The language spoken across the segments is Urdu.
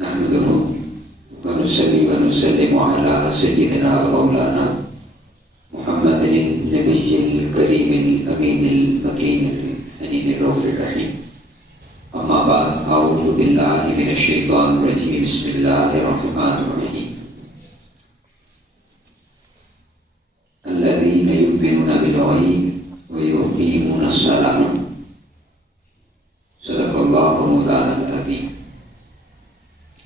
نحمده ونصلي ونسلم على سيدنا ومولانا محمد النبي الكريم الأمين المكين الحنين الرؤوف الرحيم. أما بعد، أعوذ بالله من الشيطان الرجيم. بسم الله الرحمن الرحيم. الذين يؤمنون بالغيب ويقيمون الصلاة. صدق الله مولانا العظيم.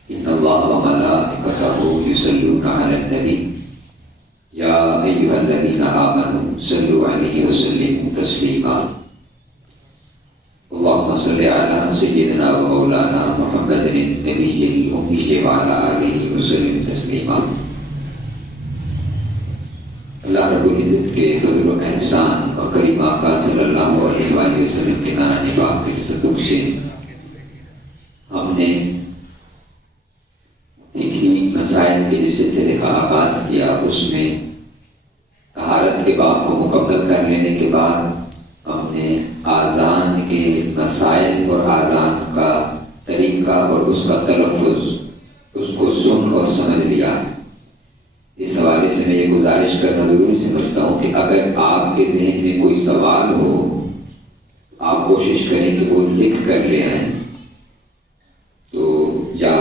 إن الله وملائكته يصلون على النبي يا أيها الذين آمنوا صلوا عليه وسلموا تسليما. اللهم صل على سيدنا ومولانا محمد النبي الأمي وعلى آله وسلم تسليما. اللہ رب العزت کے فضل و احسان اور کریم آقا صلی اللہ علیہ وآلہ وسلم کے نان پاک کے صدق سے ہم نے فقہی مسائل کے جس سلسلے کا آغاز کیا، اس میں طہارت کے باب کو مکمل کر لینے کے بعد ہم نے آذان کے مسائل اور آذان کا طریقہ اور اس کا تلفظ اس کو سن اور سمجھ لیا. اس حوالے سے میں یہ گزارش کرنا ضروری سمجھتا ہوں کہ اگر آپ کے ذہن میں کوئی سوال ہو، آپ کوشش کریں کہ وہ لکھ کر لے آئیں. تو یا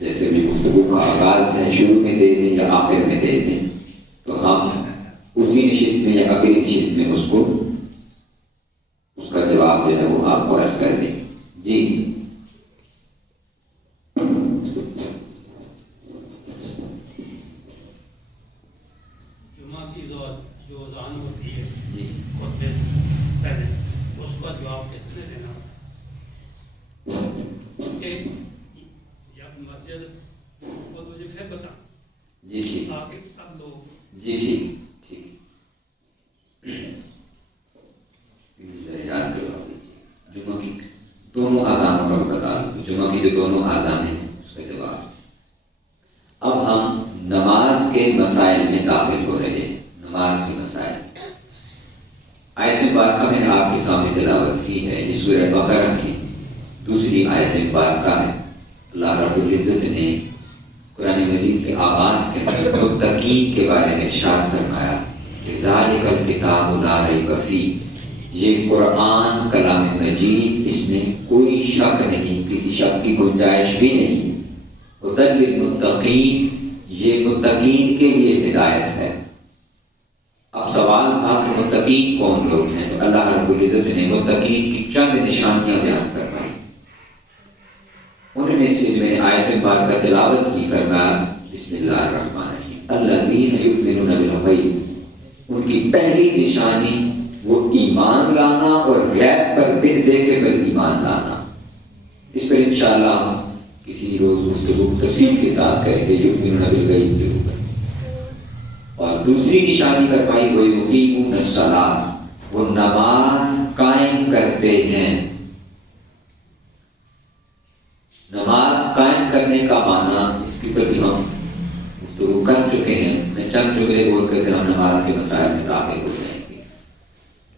جیسے بھی گفتگو کا آغاز ہے شروع میں دے دیں یا آخر میں دے دیں، تو ہم اسی نشست میں یا اگلی نشست میں اس کا جواب جو ہے وہ آپ کو عرض کر دیں. جی جمعہ کی جو اذان ہوتی ہے خطبے پہلے، اس کا جواب کس نے دینا؟ جب مسجد کو مجھے پھر بتا. جی ٹھیک. تاکہ سب لوگ جی ٹھیک ٹھیک یاد کروا دیجیے. جمعہ کی دونوں اذانوں کا بتا دوں. جمعہ کی جو دونوں اذانیں ہیں اس کا جواب. اب ہم نماز کے مسائل میں داخل ہو رہے ہیں. نماز کے مسائل. آیت مبارکہ میں نے آپ کے سامنے تلاوت کی ہے، اس سورہ بقرہ کی دوسری آیت مبارکہ ہے. اللہ رب العزت نے قرآن مجید کے آغاز کے اندر متقین کے بارے میں ارشاد فرمایا کہ ذالک الکتاب لا ریب فیہ، یہ قرآن کلام مجید، اس میں کوئی شک نہیں، کسی شک کی گنجائش بھی نہیں. ھدی للمتقین، یہ متقین کے لیے ہدایت ہے. اب سوال تھا کہ متقین کون لوگ ہیں؟ تو اللہ رب العزت نے متقین کی چند نشانیاں بیان کروائی. ان میں سے میں نے آیت مبارکہ تلاوت کی. فرمایا بسم اللہ الرحمن الرحیم الذین یؤمنون بالغیب. ان کی پہلی نشانی وہ ایمان لانا اور غیب پر بن دیکھے پر ایمان لانا. اس پر انشاءاللہ کسی روز گفتگو تفصیل کے ساتھ کریں گے یؤمنون بالغیب کے اوپر. اور دوسری نشانی کروائی وہ یقیمون الصلاۃ، وہ نماز قائم کرتے ہیں. نماز قائم کرنے کا معنی اس کے اوپر بھی ہم گفتگو کر چکے ہیں. میں چند جملے بول کر ہم نماز کے مسائل میں داخل ہو جائیں گے.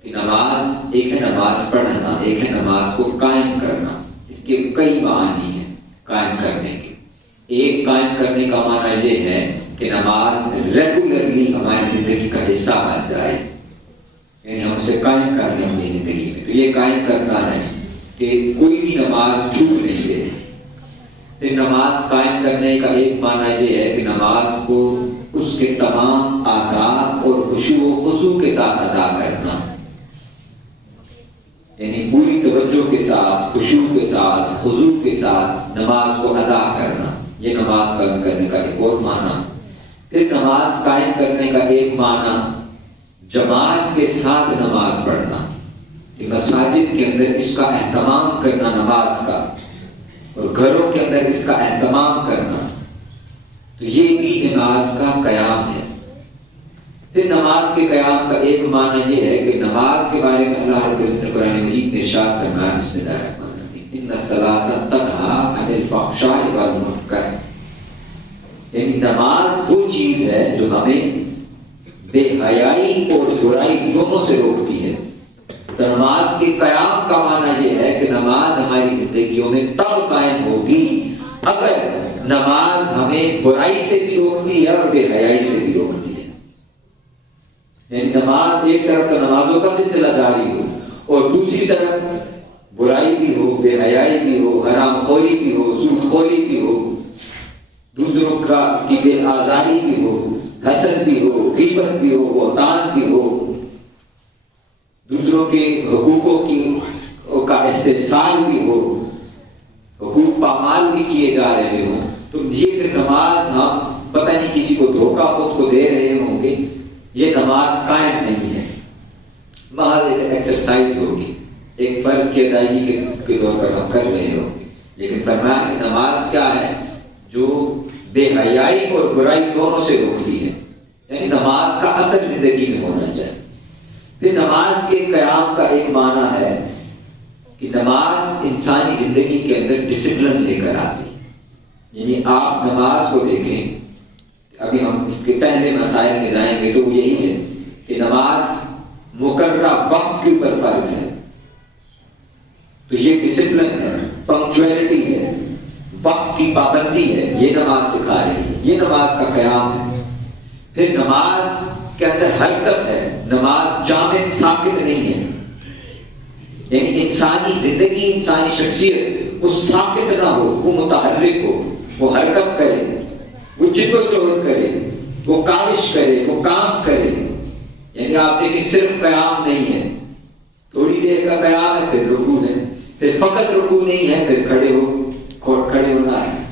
کہ نماز ایک ہے نماز پڑھنا، ایک ہے نماز کو قائم کرنا. اس کے کئی معنی ہیں قائم کرنے کے. ایک قائم کرنے کا معنی یہ ہے کہ نماز ریگولرلی ہماری زندگی کا حصہ بن جائے، یعنی ہم اسے قائم کر لیں اپنی زندگی میں. تو یہ قائم کرنا ہے کہ کوئی بھی نماز چھوٹ نہیں دے. پھر نماز قائم کرنے کا ایک معنی یہ ہے کہ نماز کو اس کے تمام آداب اور خشوع و خضوع کے ساتھ ادا کرنا، یعنی پوری توجہ کے ساتھ، خشوع کے ساتھ، خضوع کے ساتھ نماز کو ادا کرنا. یہ نماز قائم کرنے کا ایک اور معنی. پھر نماز قائم کرنے کا ایک معنی جماعت کے ساتھ نماز پڑھنا، کہ مساجد کے اندر اس کا اہتمام کرنا نماز کا، اور گھروں کے اندر اس کا اہتمام کرنا. تو یہ بھی نماز کا قیام ہے. پھر نماز کے قیام کا ایک معنی یہ ہے کہ نماز کے بارے میں اللہ رب العزت نے قرآن مجید میں ارشاد فرمایا بسم اللہ الرحمن الرحیم ان الصلاۃ تنہی عن الفحشاء والمنکر. یعنی نماز وہ چیز ہے جو ہمیں بے حیائی اور برائی دونوں سے روکتی ہے. تو نماز کے قیام کا معنی یہ ہے کہ نماز ہماری زندگیوں میں تب قائم ہوگی اگر نماز ہمیں برائی سے بھی روکتی ہے اور بے حیائی سے بھی روکتی ہے، یعنی نماز ایک طرف تو نمازوں کا سلسلہ جاری ہو اور دوسری طرف برائی بھی ہو، بے حیائی بھی ہو، حرام خوری بھی ہو، سود خوری بھی ہو، دوسروں کی بے آزاری بھی ہو، حسد بھی ہو، غیبت بھی ہو، بہتان بھی ہو، دوسروں کے حقوقوں کا استحصال بھی ہو، حقوق پامال بھی کیے جا رہے ہوں، تو یہ پھر نماز ہم پتہ نہیں کسی کو دھوکہ خود کو دے رہے ہوں گے، یہ نماز قائم نہیں ہے، محض ایک ایکسرسائز ہوگی، ایک فرض کی ادائیگی کے طور پر ہم کر رہے ہوں گے۔ لیکن فرمایا کہ نماز کیا ہے؟ جو بے حیائی اور برائی دونوں سے روکتی ہے، یعنی نماز کا اثر زندگی میں ہونا چاہیے۔ پھر نماز کے قیام کا ایک معنی ہے کہ نماز انسانی زندگی کے اندر ڈسپلن لے کر آتی ہے، یعنی آپ نماز کو دیکھیں، ابھی ہم اس کے پہلے مسائل میں جائیں گے تو وہ یہی ہے کہ نماز مقررہ وقت کے اوپر فرض ہے، تو یہ ڈسپلن ہے، پنکچویلٹی ہے، وقت کی پابندی ہے، یہ نماز سکھا رہی ہے، یہ نماز کا قیام ہے۔ پھر نماز کے اندر حرکت ہے، نماز جامد ثابت نہیں ہے، یعنی انسانی زندگی، انسانی شخصیت وہ ساکت نہ ہو، وہ متحرک ہو، وہ حرکت کرے، وہ جد و جہد کرے، وہ کاوش کرے، وہ کام کرے۔ یعنی آپ دیکھیں صرف قیام نہیں ہے، تھوڑی دیر کا قیام ہے، پھر رکوع ہے، پھر فقط رکوع نہیں ہے، پھر کھڑے ہونا ہے،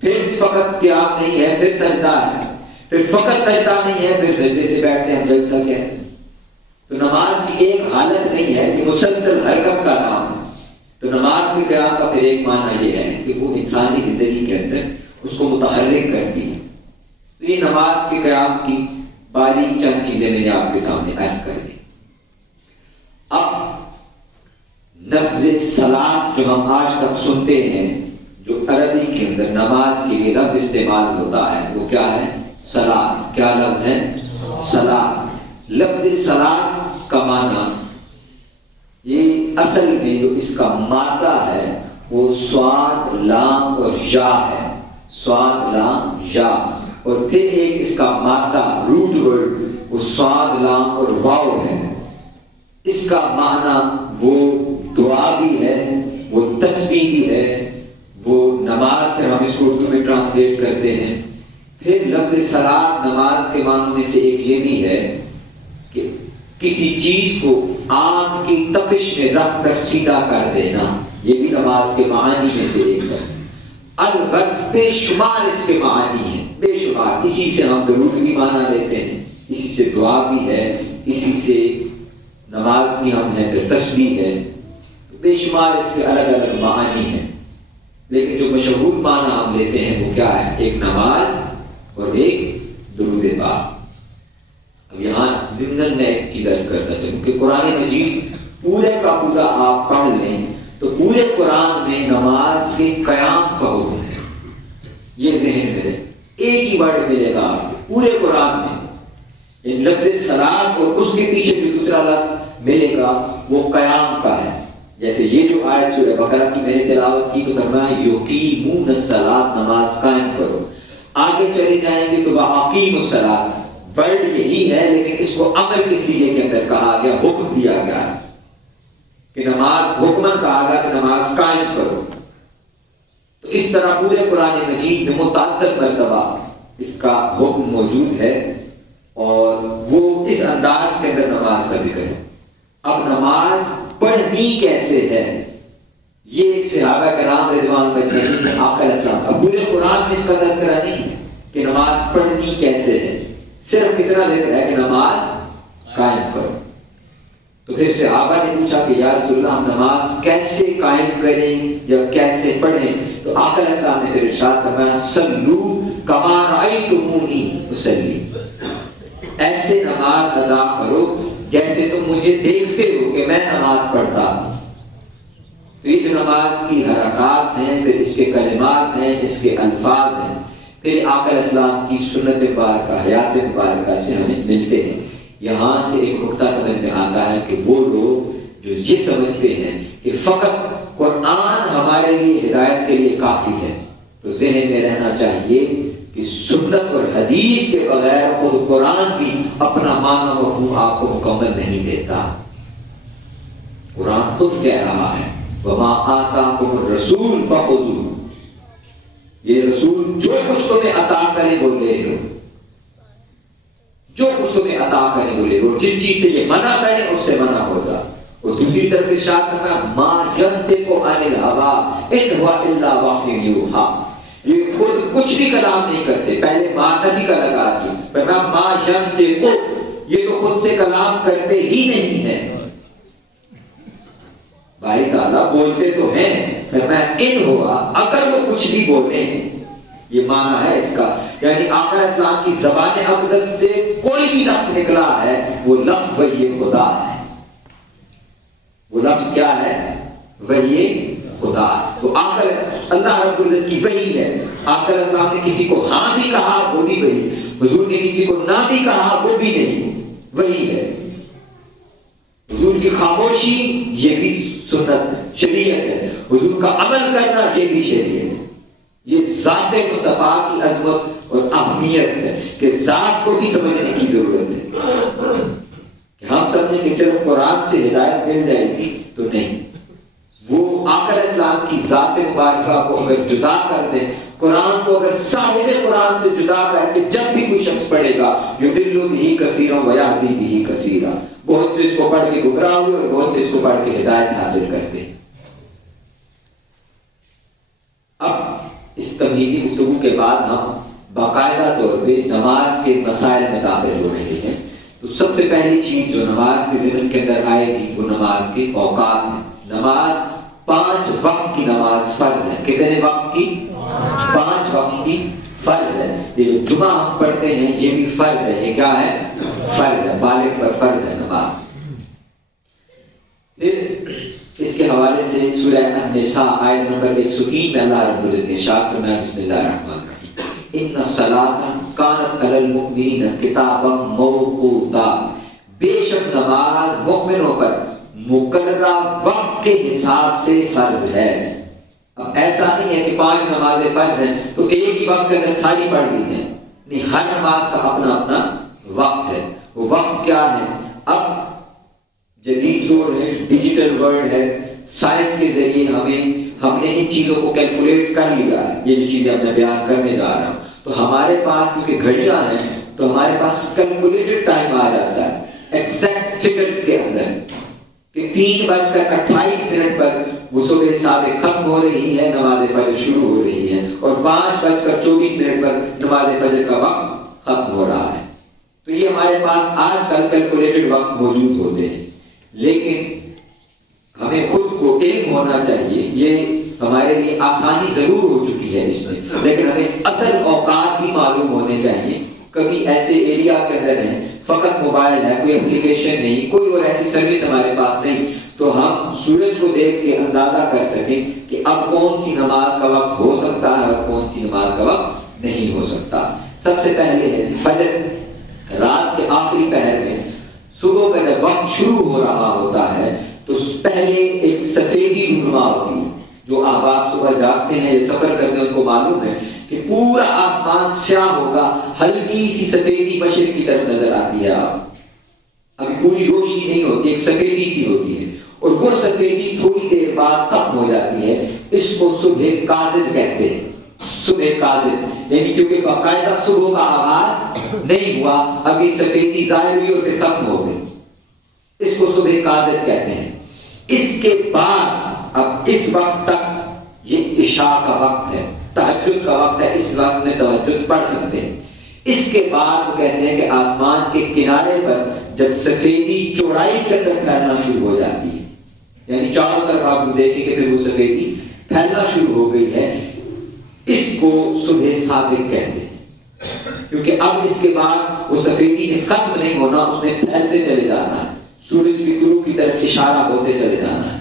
پھر فقط قیام نہیں ہے، پھر سجدہ ہے، پھر فقط سجدہ نہیں ہے، پھر سجدے سے بیٹھتے ہیں، جلسہ کہتے ہیں۔ تو نماز کی ایک حالت نہیں ہے کہ مسلسل حرکت کا نام ہے۔ تو نماز کے قیام کا پھر ایک معنی یہ ہے کہ وہ انسانی زندگی کے اندر اس کو متحرک کرتی ہے۔ تو یہ نماز کے قیام کی باریک چند چیزیں میں نے آپ کے سامنے عرض کر دی۔ اب لفظ صلاۃ جو ہم آج تک سنتے ہیں، جو عربی کے اندر نماز کے لیے لفظ استعمال ہوتا ہے، وہ کیا ہے؟ صلاۃ۔ کیا لفظ ہے؟ صلاۃ۔ لفظ صلاۃ کا معنی یہ اصل میں جو اس کا مادہ ہے وہ صاد، لام اور یا ہے، صاد، لام، یا، اور پھر ایک اس کا مادہ روٹ ورڈ وہ صاد، لام اور واو ہے۔ اس کا معنی وہ دعا بھی ہے، وہ تسبیح بھی ہے، وہ نماز پھر ہم اس کو اردو میں ٹرانسلیٹ کرتے ہیں۔ پھر لفظ صلاۃ نماز کے معنوں میں سے ایک یہ بھی ہے کہ کسی چیز کو آگ کی تپش میں رکھ کر سیدھا کر دینا، یہ بھی نماز کے معانی میں سے ایک ہے۔ الغرض بے شمار اس کے معانی ہیں، بے شمار۔ اسی سے ہم درود بھی معنی لیتے ہیں، اسی سے دعا بھی ہے، اسی سے نماز بھی ہم ہے، پھر تسبیح ہے، بے شمار اس کے الگ الگ معانی ہیں۔ لیکن جو مشہور معنی ہم لیتے ہیں وہ کیا ہے؟ ایک نماز اور ایک درود پاک۔ اب یہاں ضمن میں ایک چیز عرض کرتا چلوں کہ قرآن مجید پورے کا پورا آپ پڑھ لیں تو پورے قرآن میں نماز کے قیام کا حکم ہے، یہ ذہن میں رہے۔ ایک ہی ورڈ ملے گا آپ کو پورے قرآن میں، ان لفظ صلاۃ اور اس کے پیچھے جو دوسرا لفظ ملے گا وہ قیام کا ہے۔ جیسے یہ جو آیت سورہ بقرہ کی میں نے تلاوت کی تو فرمایا یقیمون الصلاۃ، نماز قائم کرو۔ آگے چلے جائیں گے تو واقیموا الصلاۃ، ورڈ یہی ہے لیکن اس کو امر کے صیغے کے اندر کہا گیا، حکم دیا گیا کہ نماز، حکمن کہا گیا کہ نماز قائم کرو۔ تو اس طرح پورے قرآن مجید میں متعدد مرتبہ اس کا حکم موجود ہے اور وہ اس انداز کے اندر نماز کا ذکر ہے۔ اب نماز پڑھنی کیسے ہے، یہ صحابہ کرام رضوان مجمعین آقا علیہ السلام کا پورے قرآن میں اس کا تذکرہ نہیں ہے کہ نماز پڑھنی کیسے ہے، صرف اتنا ذکر ہے کہ نماز قائم کرو۔ تو پھر صحابہ نے پوچھا کہ یا رسول اللہ ہم نماز کیسے قائم کریں یا کیسے پڑھیں؟ تو آقا علیہ السلام نے پھر ارشاد فرمایا صلو کما رأیتمونی اصلی، ایسے نماز ادا کرو جیسے تم مجھے دیکھتے ہو کہ میں نماز پڑھتا ہوں۔ تو یہ جو نماز کی حرکات ہیں، پھر اس کے کلمات ہیں، اس کے الفاظ ہیں، پھر آقا علیہ السلام کی سنت مبارکہ، حیات مبارکہ سے ہمیں ملتے ہیں۔ یہاں سے ایک نقطہ سمجھ میں آتا ہے کہ وہ لوگ جو یہ سمجھتے ہیں کہ فقط قرآن ہمارے لیے ہدایت کے لیے کافی ہے، تو ذہن میں رہنا چاہیے کہ سنت اور حدیث کے بغیر خود قرآن بھی اپنا معنی مفہوم آپ کو مکمل نہیں دیتا. قرآن خود کہہ رہا ہے وَمَا آتَاكُمُ الرَّسُولُ فَخُذُوهُ، یہ رسول جو کچھ تمہیں عطا کرے وہ لے لو، جو کچھ تمہیں عطا کرے وہ لے لو، جس چیز سے یہ منع کرے اس سے منع ہو جا. اور دوسری طرف ارشاد کرنا ما ينطق عن الهوى ان هو الا وحی یوحی، یہ خود کچھ بھی کلام نہیں کرتے. پہلے ما نفی کا لگا دی، فرمایا ما ينطق، یہ تو خود سے کلام کرتے ہی نہیں ہیں. بھائی تعالیٰ بولتے تو ہیں، فرمایا ان ہوا، اگر وہ کچھ بھی بولیں، یہ معنی ہے اس کا، یعنی آقا اسلام کی زبان اقدس سے کوئی بھی لفظ نکلا ہے وہ لفظ وحی خدا ہے. وہ لفظ کیا ہے؟ وحی خدا. تو آقا اللہ رب العزت کی وحی ہے. آقا اسلام نے کسی کو ہاں بھی کہا وہ بھی وحی، حضور نے کسی کو نہ بھی کہا وہ بھی نہیں، وحی ہے. حضور کی خاموشی یہ بھی سنت شریعت ہے، حضور کا عمل کرنا یہ بھی شریعت ہے. یہ ذات مصطفیٰ کی عظمت اور اہمیت ہے کہ ذات کو بھی سمجھنے کی ضرورت ہے. کہ ہم سمجھیں کہ صرف قرآن سے ہدایت مل جائے گی تو نہیں، وہ آقا اسلام کی ذات مبارکہ کو اگر جدا کر دیں، قرآن کو اگر صاحب قرآن سے جدا کر کے جب بھی کوئی شخص پڑھے گا یضل بہ کثیرا ویہدی بہ کثیرا، بہت سے اس کو پڑھ کے گمراہ ہوئے اور بہت سے اس کو پڑھ کے ہدایت حاصل کرتے. اب اس تمہیدی گفتگو کے بعد ہم باقاعدہ طور پہ نماز کے مسائل میں داخل ہو رہے ہیں. تو سب سے پہلی چیز جو نماز کے ذہن کے اندر آئے گی وہ نماز کے اوقات ہیں. نماز 5 وقت کی نماز فرض ہے. کتنے وقت کی؟ 5 وقت کی فرض ہے. یہ جو جمعہ ہم پڑھتے ہیں یہ بھی فرض ہے. یہ کیا ہے؟ فرض ہے، بالغ پر فرض ہے نماز. پھر اس کے حوالے سے سورہ النساء آیت نمبر 103 میں اللہ رب العزت نے ارشاد فرمایا بسم اللہ الرحمن الرحیم ان الصلاۃ کانت علی المؤمنین کتابا موقوتا، بے شک نماز مؤمنوں پر مقررہ وقت کے حساب سے فرض ہے. اب ایسا نہیں ہے کہ 5 نمازیں فرض ہیں تو ایک ہی وقت کے اندر ساری پڑھ لی ہیں، نہیں، ہر نماز کا اپنا اپنا وقت ہے. وہ وقت کیا ہے؟ اب جدید دور ہے، ڈیجیٹل ورلڈ ہے، سائنس کے ذریعے ہم نے ان چیزوں کو کیلکولیٹ کر لیا ہے. یہ جو چیزیں میں بیان کرنے جا رہا ہوں تو ہمارے پاس کیونکہ گھڑیاں ہیں تو ہمارے پاس کیلکولیٹڈ ٹائم آ جاتا ہے ایگزیکٹ فگرز کے اندر کہ 3:28 پر وہ صبح صادق ختم ہو رہی ہے، نماز فجر شروع ہو رہی ہے، اور 5:24 پر نماز فجر کا وقت ختم ہو رہا ہے. تو یہ ہمارے پاس آج کل کیلکولیٹڈ وقت موجود ہوتے ہیں، لیکن ہمیں خود کو علم ہونا چاہیے. یہ ہمارے لیے آسانی ضرور ہو چکی ہے اس میں، لیکن ہمیں اصل اوقات بھی معلوم ہونے چاہیے. کبھی ایسے ایریا کے اندر ہیں فقط موبائل ہے، کوئی اپلیکیشن نہیں، کوئی اور ایسی سروس ہمارے پاس نہیں، تو ہم سورج کو دیکھ کے اندازہ کر سکیں کہ اب کون سی نماز کا وقت ہو سکتا ہے اور کون سی نماز کا وقت نہیں ہو سکتا. سب سے پہلے ہے فجر. رات کے آخری پہر میں صبح کا جب وقت شروع ہو رہا ہوتا ہے تو پہلے ایک سفیدی رونما ہوتی ہے. جو احباب صبح جاگتے ہیں یا سفر کرتے ہیں ان کو معلوم ہے کہ پورا آسمان سیاہ ہوگا، ہلکی سی سفیدی مشرق کی طرف نظر آتی ہے. ابھی پوری روشنی نہیں ہوتی، ایک سفیدی سی ہوتی ہے، اور وہ سفیدی تھوڑی دیر بعد ختم ہو جاتی ہے. اس کو صبح کاذب کہتے ہیں. صبح کاذب یعنی کیونکہ باقاعدہ صبح کا آغاز نہیں ہوا، ابھی سفیدی ظاہر ہوئی اور پھر ختم ہو گئی، اس کو صبح کاذب کہتے ہیں. اس کے بعد اب اس وقت تک یہ عشاء کا وقت ہے، تہجد کا وقت ہے، اس وقت میں تہجد پڑھ سکتے ہیں. اس کے بعد وہ کہتے ہیں کہ آسمان کے کنارے پر جب سفیدی چوڑائی کے اندر پھیلنا شروع ہو جاتی ہے، یعنی چاروں طرف آپ دیکھیں کہ پھر وہ سفیدی پھیلنا شروع ہو گئی ہے، اس کو صبح صادق کہتے ہیں. کیونکہ اب اس کے بعد وہ سفیدی نے ختم نہیں ہونا، اس نے پھیلتے چلے جانا ہے، سورج کی طلوع کی طرف اشارہ ہوتے چلے جانا ہے.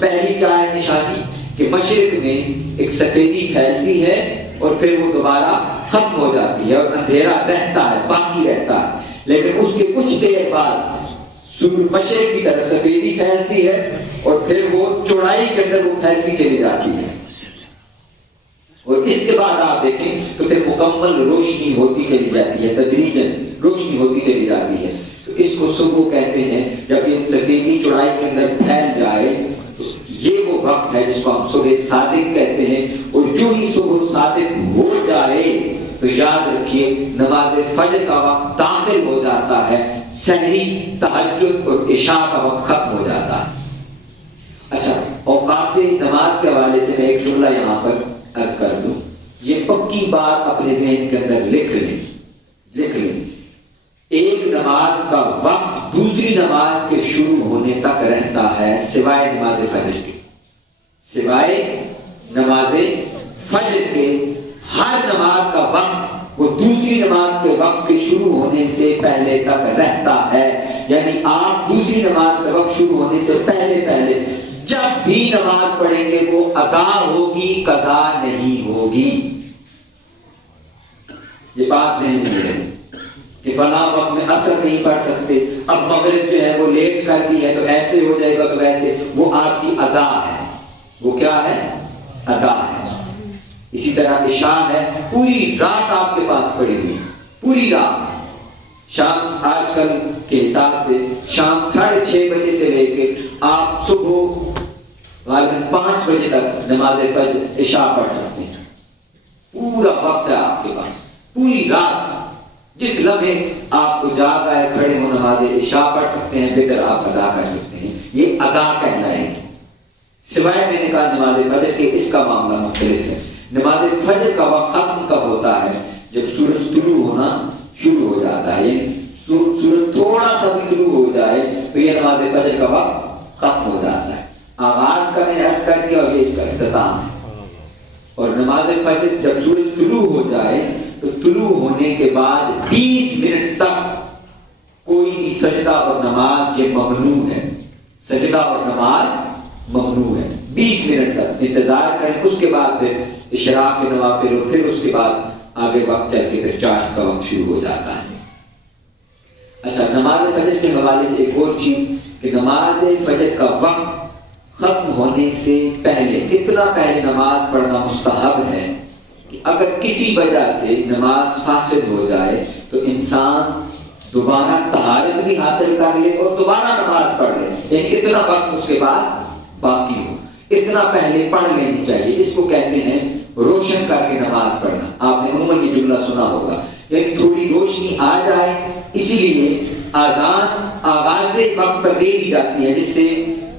پہلی کیا ہے نشانی کہ مشرق میں ایک سفیدی پھیلتی ہے اور پھر وہ دوبارہ ختم ہو جاتی ہے اور اندھیرا رہتا ہے، باقی رہتا ہے. لیکن اس کے کچھ دیر بعد سورج مشرق کی طرف سفیدی پھیلتی ہے اور پھر وہ چوڑائی کے اندر وہ پھیلتی چلی جاتی ہے. اور اس کے بعد آپ دیکھیں تو پھر مکمل روشنی ہوتی چلی جاتی ہے، تدریجاً روشنی ہوتی چلی جاتی ہے. تو اس کو صبح کہتے ہیں. جب یہ سفیدی چوڑائی کے اندر پھیل جائے تو یہ وہ وقت ہے جس کو ہم صبح صادق کہتے ہیں. اور جو ہی صبح صادق ہو جائے تو یاد رکھیے نماز فجر کا وقت داخل ہو جاتا ہے، سحری، تہجد اور عشاء کا وقت ختم ہو جاتا ہے. اچھا، اوقات نماز کے حوالے سے میں ایک جملہ یہاں پر عرض کر دوں. یہ پکی بات اپنے ذہن کے اندر لکھ لیں. ایک نماز کا وقت دوسری نماز کے شروع ہونے تک رہتا ہے سوائے نماز فجر کے. سوائے نماز فجر کے ہر نماز کا وقت وہ دوسری نماز کے وقت کے شروع ہونے سے پہلے تک رہتا ہے. یعنی آپ دوسری نماز کا وقت شروع ہونے سے پہلے جب بھی نماز پڑھیں گے وہ ادا ہوگی، قضا نہیں ہوگی. یہ بات ذہن میں رہے کہ فلاں وقت میں عصر نہیں پڑھ سکتے، اب مغرب جو ہے وہ لیٹ کر دی ہے تو ایسے ہو جائے گا تو ویسے. وہ آپ کی ادا ہے. وہ کیا ہے؟ ادا ہے. اسی طرح عشاء ہے، پوری رات آپ کے پاس پڑی ہوئی، پوری رات. شام آج کل کے حساب سے شام 6:30 بجے سے لے کے آپ صبح غالباً 5 بجے تک نماز فجر عشاء پڑھ سکتے ہیں. پورا وقت ہے آپ کے پاس، پوری رات. جس لمحے آپ کو جاگ آئے کھڑے ہو نماز عشاء پڑھ سکتے ہیں، فجر آپ ادا کر سکتے ہیں. یہ ادا کہلائے گی. سوائے میں نے کہا نماز فجر کے اس کا معاملہ مختلف ہے. نماز فجر کا وقت ختم کب ہوتا ہے؟ جب سورج طلوع ہونا شروع ہو جاتا ہے. سورج تھوڑا سا بھی طلوع ہو جائے تو یہ نماز فجر کا وقت ختم ہو جاتا ہے. آغاز کا میں نے عرض کر دیا اور یہ اس کا اختتام ہے. اور نماز فجر جب سورج طلوع ہو جائے تو طلوع ہونے کے بعد 20 منٹ تک کوئی بھی سجدہ اور نماز یہ ممنوع ہے. سجدہ اور نماز ممنوع ہے. 20 منٹ تک انتظار کریں. اس کے بعد پھر اشراق کے نوافل اور پھر اس کے بعد آگے وقت چل کے پھر چاشت کا وقت شروع ہو جاتا ہے. اچھا، نماز فجر کے حوالے سے ایک اور چیز کہ نماز فجر کا وقت ختم ہونے سے پہلے اتنا پہلے نماز پڑھنا مستحب ہے کہ اگر کسی وجہ سے نماز فاسد ہو جائے تو انسان دوبارہ طہارت بھی حاصل کر لے اور دوبارہ نماز پڑھ لے. یعنی اتنا وقت اس کے پاس باقی ہو، اتنا پہلے پڑھ لینی چاہیے. اس کو کہتے ہیں روشن کر کے نماز پڑھنا. آپ نے عموماً یہ جملہ سنا ہوگا. یعنی تھوڑی روشنی آ جائے، اسی لیے آذان آغاز وقت پر دے دی جاتی ہے جس سے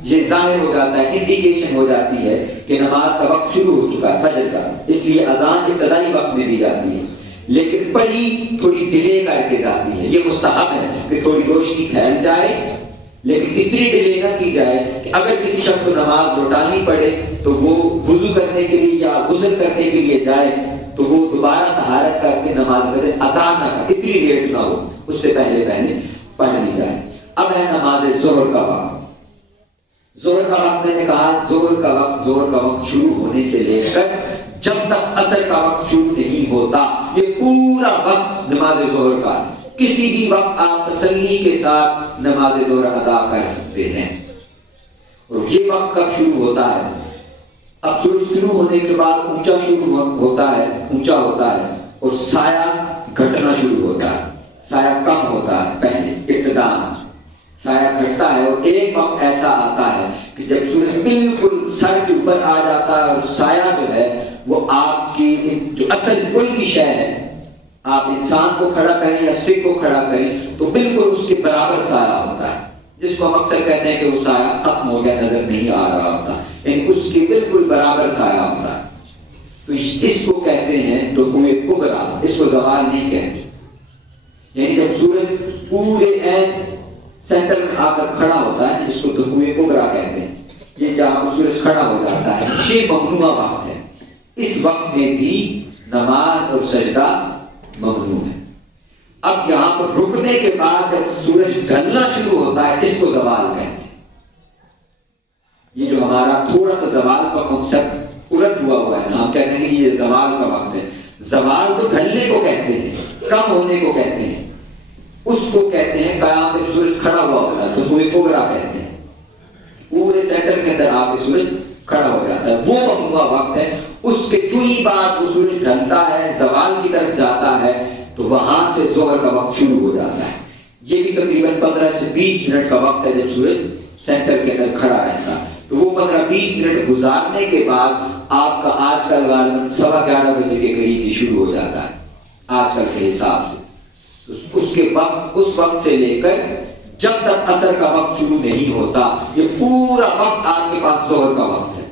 یہ ظاہر ہو جاتا ہے، انڈیکیشن ہو جاتی ہے کہ نماز کا وقت شروع ہو چکا ہے فجر کا. اس لیے اذان ابتدائی وقت میں دی جاتی ہے، لیکن پڑھی تھوڑی ڈیلے کر کے جاتی ہے. یہ مستحب ہے کہ تھوڑی روشنی پھیل جائے لیکن اتنی ڈیلے نہ کی جائے کہ اگر کسی شخص کو نماز لوٹانی پڑے تو وہ وضو کرنے کے لیے یا غسل کرنے کے لیے جائے تو وہ دوبارہ طہارت کر کے نماز فجر ادا نہ کرے، اتنی لیٹ نہ ہو، اس سے پہلے پڑھ لی جائے. اب ہے نماز ظہر کا وقت. ظہر کا وقت میں نے کہا ظہر کا وقت شروع ہونے سے لے کر جب تک عصر کا وقت شروع نہیں ہوتا یہ پورا وقت نماز ظہر کا. کسی بھی وقت آپ تسلی کے ساتھ نماز ظہر ادا کر سکتے ہیں. اور یہ وقت کب شروع ہوتا ہے؟ اب سورج طلوع ہونے کے بعد اونچا ہوتا ہے اور سایہ گھٹنا شروع ہوتا ہے. سایہ کم ہوتا ہے پہلے ابتدا سایہ گھٹتا ہے اور ایک وقت ایسا آتا ہے کہ جب سورج بالکل سر کے اوپر آ جاتا ہے اور سایہ جو ہے وہ آپ کی جو اصل کوئی بھی شے ہے، آپ انسان کو کھڑا کریں یا اسٹک کو کھڑا کریں تو بالکل اس کے برابر سایہ ہوتا ہے، جس کو ہم اکثر کہتے ہیں کہ وہ سایہ ختم ہو گیا، نظر نہیں آ رہا ہوتا، یعنی اس کے بالکل برابر سایہ ہوتا ہے. تو اس کو کہتے ہیں طلوع کبریٰ. اس کو زوال نہیں کہتے. یعنی جب سورج پورے عین سینٹر میں آ کر کھڑا ہوتا ہے اس کو طلوع کبریٰ کہتے ہیں. یہ جہاں سورج کھڑا ہو جاتا ہے یہ ممنوع وقت ہے. اس وقت میں بھی نماز اور سجدہ ممنوع ہے. اب یہاں پر رکنے کے بعد جب سورج ڈھلنا شروع ہوتا ہے اس کو زوال کہتے ہیں. یہ جو ہمارا تھوڑا سا زوال کا کنسپٹ الٹ ہوا ہے نا، ہم کہتے ہیں کہ یہ زوال کا وقت ہے. زوال تو ڈھلنے کو کہتے ہیں، کم ہونے کو کہتے ہیں. اس کو کہتے ہیں قیام میں سورج کھڑا ہوا ہوتا ہے، طلوع کبریٰ کہتے ہیں. پورے سینٹر کے اندر آپ سورج کھڑا ہو جاتا ہے، وہ ممنوع وقت ہے۔ اس کے جو ہی بعد وہ سورج ڈھلتا ہے، زوال کی طرف جاتا ہے، تو وہاں سے ظہر کا وقت شروع ہو جاتا ہے۔ یہ بھی تقریباً 15 سے 20 منٹ کا وقت ہے جب سورج سینٹر کے اندر کھڑا رہتا ہے۔ تو وہ 15-20 منٹ گزارنے کے بعد آپ کا آج کل غالباً 11:15 بجے کے قریب ہی شروع ہو جاتا ہے آج کل کے حساب سے۔ اس وقت سے لے کر جب تک عصر کا وقت شروع نہیں ہوتا، یہ پورا وقت آپ کے پاس ظہر کا وقت ہے۔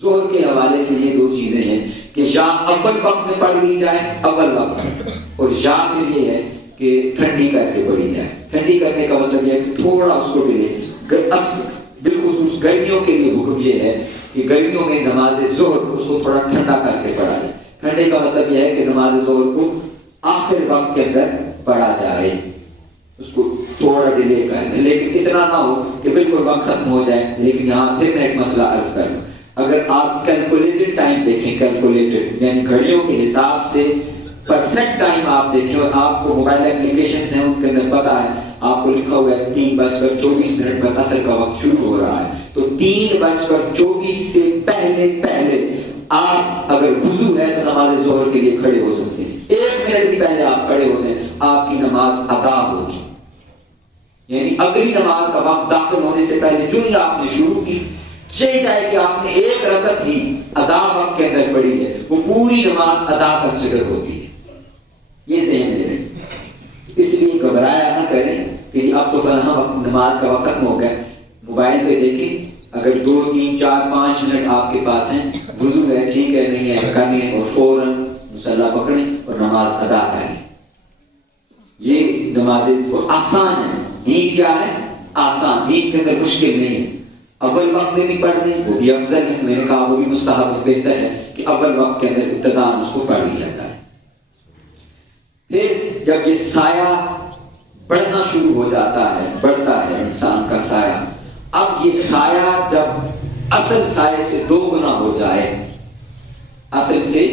ظہر کے حوالے سے یہ دو چیزیں ہیں کہ یا اول وقت میں پڑھ لی جائے، اول وقت، اور یا پھر یہ ہے کہ ٹھنڈی کر کے پڑھی جائے۔ ٹھنڈی کرنے کا مطلب یہ ہے کہ تھوڑا اس کو ڈلے۔ بالخصوص گرمیوں کے لیے حکم یہ ہے کہ گرمیوں میں نماز ظہر اس کو تھوڑا ٹھنڈا کر کے پڑھا جائے۔ ٹھنڈے کا مطلب یہ ہے کہ نماز ظہر کو آخر وقت کے اندر پڑھا جائے، اس کو تھوڑا ڈیلے کر دیں، لیکن اتنا نہ ہو کہ بالکل وقت ختم ہو جائے۔ لیکن یہاں پھر میں ایک مسئلہ عرض کر دوں، اگر آپ کیلکولیٹڈ ٹائم دیکھیں، کیلکولیٹڈ یعنی گھڑیوں کے حساب سے پرفیکٹ ٹائم آپ دیکھیں، اور آپ کو موبائل اپلیکیشنز ہیں ان کے اندر پتا ہے، آپ کو لکھا ہوا ہے 3:24 پر عصر کا وقت شروع ہو رہا ہے، تو 3:24 سے پہلے آپ اگر وضو ہے تو نماز ظہر کے لیے کھڑے ہو سکتے ہیں۔ 1 منٹ بھی پہلے آپ کھڑے ہوتے ہیں، آپ کی نماز ادا ہوگی۔ یعنی اگلی نماز کا وقت داخل ہونے سے پہلے جو ہی آپ نے شروع کی، چاہیے جائے کہ آپ نے 1 رکعت ہی ادا وقت کے اندر پڑھی ہے، وہ پوری نماز ادا کنسیڈر ہوتی ہے۔ یہ ذہن میں رکھیں، اس لیے گھبرایا نہ کریں کہ جی اب تو فلاں وقت نماز کا وقت ختم ہو گیا۔ موبائل پہ دیکھیں، اگر 2 3 4 5 منٹ آپ کے پاس ہیں، وضو ہے، ٹھیک ہے، نہیں ہے کرنی ہے، اور فوراً مصلی پکڑیں اور نماز ادا کریں۔ یہ نمازیں آسان ہے۔ دین کیا ہے؟ آسان۔ دین کے اندر مشکل نہیں ہے۔ اول وقت میں بھی پڑھ دیں وہ بھی افضل ہے، میں نے کہا وہ بھی مستحب بہتر ہے کہ اول وقت کے اندر ابتداء اس کو پڑھ لیا جائے۔ پھر جب یہ سایہ بڑھنا شروع ہو جاتا ہے، بڑھتا ہے انسان کا سایہ، اب یہ سایہ جب اصل سایہ سے 2 گنا ہو جائے، اصل سے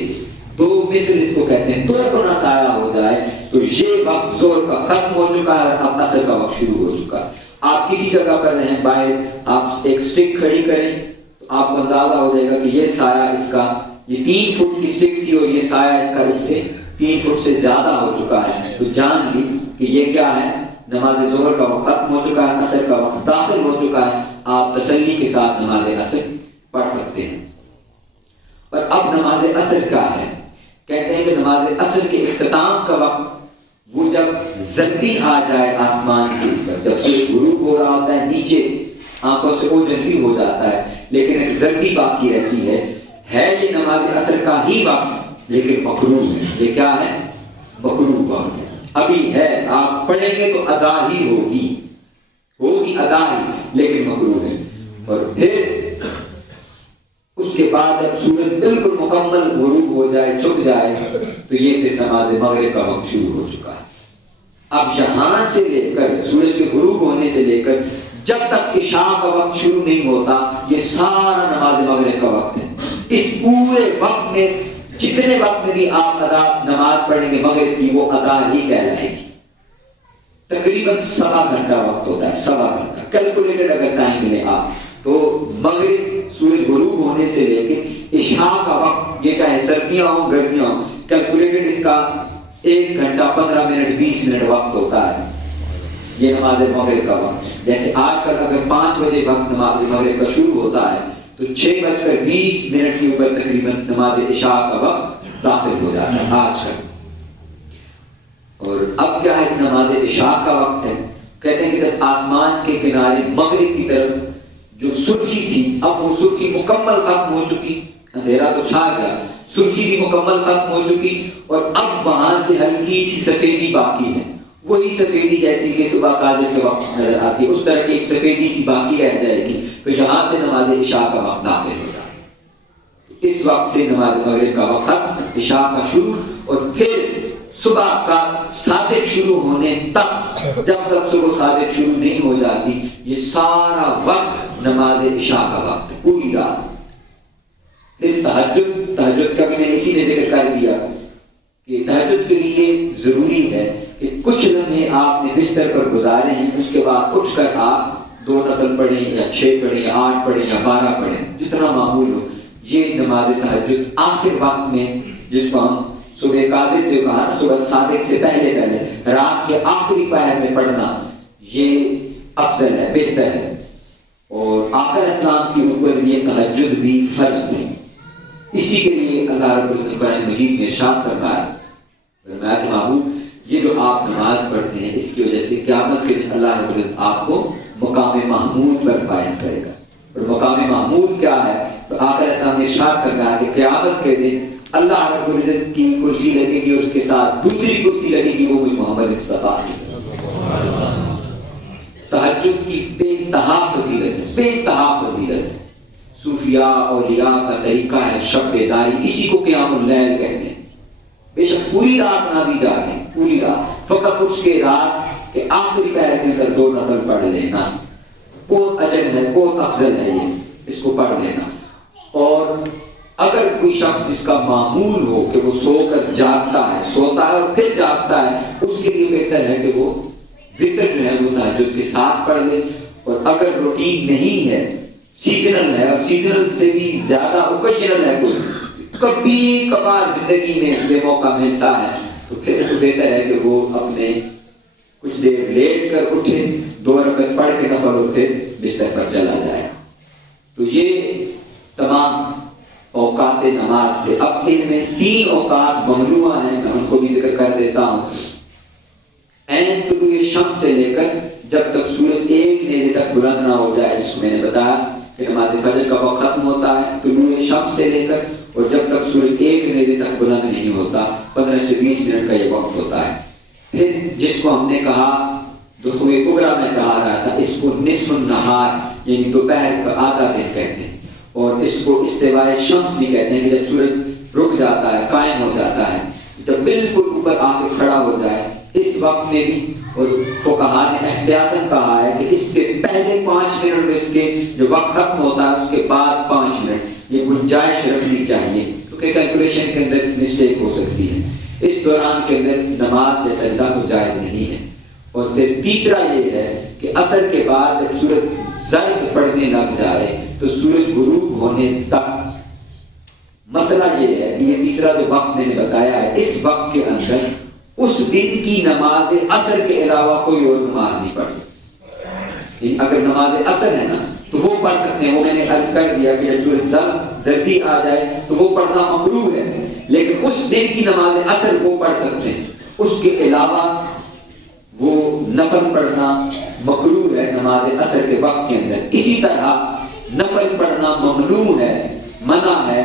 2 مثل اس کو کہتے ہیں، 2 گنا سایہ ہو جائے، تو یہ وقت ظہر کا ختم ہو چکا ہے، اب عصر کا وقت شروع ہو چکا ہے۔ آپ کسی جگہ پر رہیں، باہر آپ ایک سٹک کھڑی کریں تو آپ کو اندازہ ہو جائے گا کہ یہ سایہ اس کا، یہ 3 فٹ کی سٹک تھی اور یہ سایہ اس کا اس سے 3 فٹ سے زیادہ ہو چکا ہے، تو جان لی کہ یہ کیا ہے، نماز ظہر کا وقت ختم ہو چکا ہے، عصر کا وقت داخل ہو چکا ہے۔ آپ تسلی کے ساتھ نماز عصر پڑھ سکتے ہیں۔ اور اب نماز عصر کیا ہے؟ کہتے ہیں کہ نماز عصر کے اختتام کا وقت وہ جب زردی آ جائے آسمان کے اوپر، جب سورج غروب ہو رہا ہوتا ہے، نیچے آنکھوں سے اوجھل بھی ہو جاتا ہے لیکن ایک زردی باقی رہتی ہے یہ نماز عصر کا ہی وقت، لیکن مکروہ ہے۔ یہ کیا ہے؟ مکروہ وقت ہے، ابھی ہے، آپ پڑھیں گے تو ادا ہی ہوگی ادا ہی، لیکن مکروہ ہے۔ اور پھر اس کے بعد جب سورج بالکل مکمل غروب ہو جائے، چھپ جائے، تو یہ پھر نماز مغرب کا وقت شروع ہو چکا ہے۔ اب یہاں سے لے کر سورج کے غروب ہونے سے لے کر جب تک عشاء کا وقت شروع نہیں ہوتا، یہ سارا نماز مغرب کا وقت ہے۔ اس پورے وقت میں جتنے وقت میں بھی آپ ادا نماز پڑھیں گے مغرب کی، وہ ادا ہی کہلائے گی۔ تقریباً 1.25 گھنٹہ وقت ہوتا ہے، 1.25 گھنٹہ کیلکولیٹڈ اگر ٹائم ملے آپ تو مغرب سورج غروب ہونے سے لے کے عشاء کا وقت، یہ چاہے سردیاں ہوں گرمیاں ہوں، کیلکولیٹڈ اس کا 1 گھنٹہ 15 منٹ 20 منٹ وقت ہوتا ہے۔ یہ نماز مغرب کا وقت، جیسے آج کل اگر 5 بجے وقت نماز مغرب کا شروع ہوتا ہے تو 6:20 کے اوپر تقریباً نماز عشاء کا وقت داخل ہو جاتا ہے آج کل۔ اور اب کیا ہے کہ نماز عشاء کا وقت ہے۔ کہتے ہیں کہ جب آسمان کے کنارے مغرب کی طرف جو سرخی تھی، اب وہ سرخی مکمل ختم ہو چکی، اندھیرا تو چھا گیا، سرخی بھی مکمل ختم ہو چکی، اور اب وہاں سے ہلکی سی سفیدی باقی ہے، وہی سفیدی جیسی کہ صبح کاجر کے وقت نظر آتی ہے، اس طرح کی ایک سفیدی سی باقی رہ جائے گی، تو یہاں سے نماز عشاء کا وقت داخل ہو جائے گا۔ اس وقت سے نماز مغرب کا وقت، عشاء کا شروع، اور پھر صبح کا صادق شروع ہونے تک، جب تک صبح صادق شروع نہیں ہو جاتی، یہ سارا وقت نماز عشاء کا وقت ہے، پوری رات۔ پھر تہجد کا بھی میں اسی میں ذکر کر دیا کہ تہجد کے لیے ضروری ہے کہ کچھ لمحے آپ نے بستر پر گزارے ہیں، اس کے بعد اٹھ کر آپ 2 نفل پڑھیں یا 6 پڑھیں یا 8 پڑھیں یا 12 پڑھیں، جتنا معمول ہو، یہ نماز تہجد آخر وقت میں، جس کو ہم صبح قادر جو کہا، صبح صادق سے پہلے رات کے آخری پہر میں پڑھنا، یہ افضل ہے، بہتر ہے۔ اور آقا اسلام کی اوپر یہ تہجد بھی فرض تھی، اسی کے لیے اللہ رب العزت قرآن مجید میں ارشاد فرمایا کہ محبوب یہ جو آپ نماز پڑھتے ہیں، اس کی وجہ سے قیامت کے دن اللہ رب العزت آپ کو مقام محمود پر فائز کرے گا۔ اور مقام محمود کیا ہے؟ تو آقا اسلام نے ارشاد فرمایا کہ قیامت کے دن اللہ رب العزت کی کرسی لگے گی، اور اس کے ساتھ دوسری کرسی لگے گی، وہ بھی محمد مصطفیٰ کی۔ تہجد کی بے انتہا فضیلت ہے، بے انتہا فضیلت ہے۔ صوفیاء اولیاء کا طریقہ ہے شب بیداری، اسی کو قیام اللیل کہتے ہیں۔ بے شک پوری رات نہ بھی جاگیں، پوری رات، فقط اس کے رات کے آخری پہر کے اندر 2 نفل پڑھ لینا، بہت اجر ہے، بہت افضل ہے یہ، اس کو پڑھ لینا۔ اور اگر کوئی شخص جس کا معمول ہو کہ وہ سو کر جاگتا ہے، سوتا ہے اور پھر جاگتا ہے، اس کے لیے بہتر ہے کہ وہ وتر جو ہے وہ تہجد کے ساتھ پڑھ لے۔ اور اگر روٹین نہیں ہے، سیزنل ہے، اور سیزنل سے بھی زیادہ اوکیجنل ہے، کوئی کبھی کبھار زندگی میں یہ موقع ملتا ہے، تو پھر تو بہتر ہے کہ وہ اپنے کچھ دیر لیٹ کر اٹھے، 2 رکعت پڑھ کے نفل اٹھے، بستر پر چلا جائے۔ تو یہ تمام اوقات نماز تھے۔ اب ان میں 3 اوقات ممنوع ہیں، میں ان کو بھی ذکر کر دیتا ہوں۔ عین طلوع شمس سے لے کر جب تک سورج 1 نیزے تک بلند نہ ہو جائے، جس کو میں نے بتایا کہ نماز فجر کا وقت ختم ہوتا ہے طلوع شمس سے لے کر، اور جب تک سورج 1 نیزے تک بلند نہیں ہوتا 15 سے 20 منٹ کا یہ وقت ہوتا ہے۔ پھر جس کو ہم نے کہا دخول کبریٰ میں کہا رہا تھا، اس کو نصف النہار یعنی دوپہر کا آدھا دن کہتے ہیں، اور اس کو استواء شمس بھی کہتے ہیں، کہ جب سورج رک جاتا ہے، قائم ہو جاتا ہے، جب بالکل اوپر آ کے کھڑا ہو جائے، اس وقت میں بھی۔ اور فقہاء نے احتیاطاً کہا ہے کہ اس سے پہلے 5 منٹ میں اس کے جو وقت ختم ہوتا ہے، اس کے بعد 5 منٹ یہ گنجائش رکھنی چاہیے، کیونکہ کیلکولیشن کے اندر مسٹیک ہو سکتی ہے۔ اس دوران کے اندر نماز یا سجدہ کو جائز نہیں ہے۔ اور پھر تیسرا یہ ہے کہ عصر کے بعد جب سورج زرد پڑنے لگ جائے تو سورج غروب ہونے تک، مسئلہ یہ ہے کہ یہ تیسرا جو وقت میں نے بتایا ہے، اس وقت کے اندر اس دن کی نماز عصر کے علاوہ کوئی اور نماز نہیں پڑھ سکتے۔ اگر نماز عصر ہے نا تو وہ پڑھ سکتے ہیں، وہ میں نے عرض کر دیا کہ جب سورج زردی آ جائے تو وہ پڑھنا مکروہ ہے، لیکن اس دن کی نماز عصر وہ پڑھ سکتے ہیں، اس کے علاوہ وہ نفل پڑھنا مکروہ ہے نماز عصر کے وقت کے اندر۔ اسی طرح نفل پڑھنا ممنوع ہے، منع ہے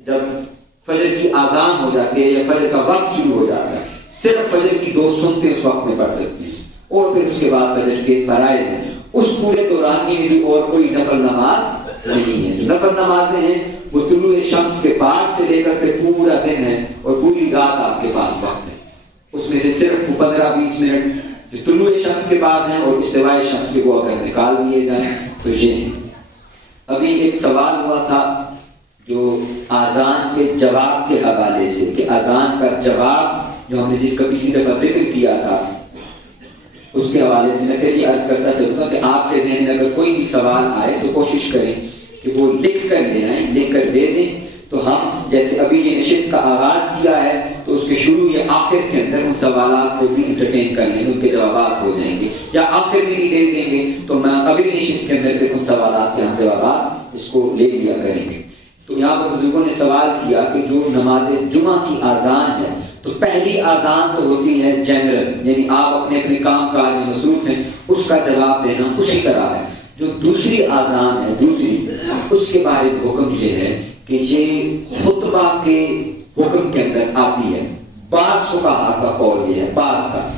جب فجر کی اذان ہو جاتی ہے یا فجر کا وقت شروع ہو جاتا ہے، صرف فجر کی 2 سنتیں اس وقت میں پڑھ سکتے ہیں، اور پھر اس کے بعد فجر کے فرائض ہیں۔ اس پورے دوران میں بھی اور کوئی نفل نماز نہیں ہے۔ جو نفل نمازیں ہیں وہ طلوع شمس کے بعد سے لے کر پھر پورا دن ہے، اور پوری رات آپ کے پاس وقت ہے۔ اس میں سے صرف 15-20 منٹ جو طلوع شمس کے بعد ہیں اور استواء شمس کے، وہ اگر نکال دیے جائیں تو یہ ہیں۔ ابھی ایک سوال ہوا تھا جو اذان کے جواب کے حوالے سے، کہ اذان کا جواب جو ہم نے جس کا پچھلی دفعہ ذکر کیا تھا، اس کے حوالے سے میں پھر یہ عرض کرتا چلوں گا کہ آپ کے ذہن میں اگر کوئی بھی سوال آئے تو کوشش کریں کہ وہ لکھ کر لے آئیں، لکھ کر دے دیں، تو ہم جیسے ابھی یہ نشست کا آغاز کیا ہے تو اس کے شروع یا آخر کے اندر ان سوالات کو بھی انٹرٹین کر لیں، ان کے جوابات ہو جائیں گے، یا آخر میں بھی دے دیں گے تو میں اگلی نشست کے اندر پھر ان سوالات کے ہم جوابات اس کو لے لیا کریں گے۔ تو یہاں پر بزرگوں نے سوال کیا کہ جو نماز جمعہ کی اذان ہے تو پہلی اذان تو ہوتی ہے جنرل، یعنی آپ اپنے اپنے کام کاج میں مصروف ہیں، اس کا جواب دینا اسی طرح ہے۔ جو دوسری اذان ہے، دوسری، اس کے بارے میں حکم یہ ہے کہ یہ خطبہ کے حکم کے اندر آتی ہے۔ بعض فقہاء کا قول یہ ہے، بعض کا،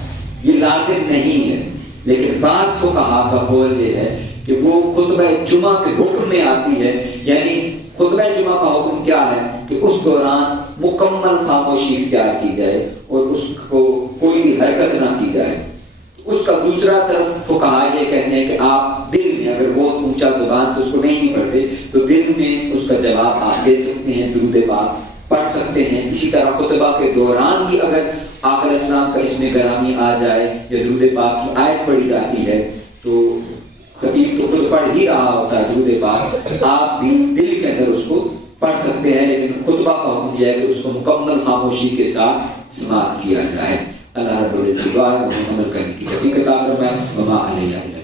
یہ لازم نہیں ہے، لیکن بعض فقہاء کا قول یہ ہے کہ وہ خطبہ جمعہ کے حکم میں آتی ہے۔ یعنی خطبہ جمعہ کا حکم کیا ہے کہ اس دوران مکمل خاموشی اختیار کی جائے اور اس کو کوئی بھی حرکت نہ کی جائے۔ اس کا دوسرا طرف فقہاء یہ کہتے ہیں کہ آپ دل میں، اگر بہت اونچا زبان سے اس کو نہیں پڑھتے تو دل میں اس کا جواب آپ دے سکتے ہیں، درود پاک پڑھ سکتے ہیں۔ اسی طرح خطبہ کے دوران بھی اگر آقا اسلام کا اسم گرامی آ جائے یا درود پاک کی آیت پڑھی جاتی ہے تو خطیب تو خود پڑھ ہی رہا ہوتا ہے درود پاک، آپ بھی دل کے اندر اس کو پڑھ سکتے ہیں، لیکن خطبہ کا حکم یہ ہے کہ اس کو مکمل خاموشی کے ساتھ سماعت کیا جائے۔ اللہ رب العزت عمل کرنے کی توفیق عطا فرمائے۔ وما علینا